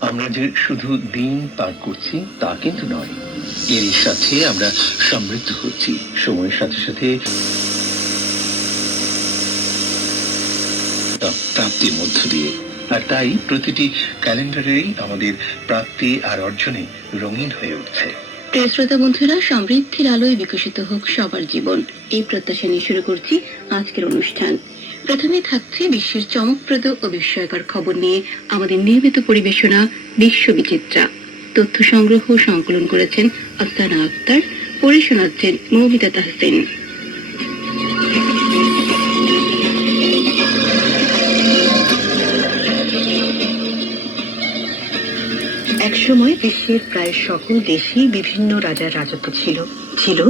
আমরা যে শুধু দিন পার করছি, তা কিন্তু নয়। এরই সাথে আমরা সমৃদ্ধ হচ্ছি। সময়ের সাথে সাথে প্রাপ্তির মধ্য দিয়ে। আর তাই প্রতিটি ক্যালেন্ডারেই আমাদের প্রাপ্তি আর অর্জনে রঙিন হয়ে উঠছে। শ্রোতা বন্ধুরা, সমৃদ্ধির আলোয় বিকশিত হোক সবার জীবন, এই প্রত্যাশা নিয়ে শুরু করছি আজকের অনুষ্ঠান। প্রথমে থাকছে বিশ্বের চমকপ্রদ ও বিস্ময়কর খবর নিয়ে আমাদের নিয়মিত পরিবেশনা বিশ্ব বিচিত্রা তথ্য সংগ্রহ সংকলন করেছেন আফসানা আক্তার, পড়ে শোনাচ্ছেন মৌমিতা তাহসিন। একসময় বিশ্বের প্রায় সকল দেশেই বিভিন্ন রাজার রাজত্ব ছিল। ছিল।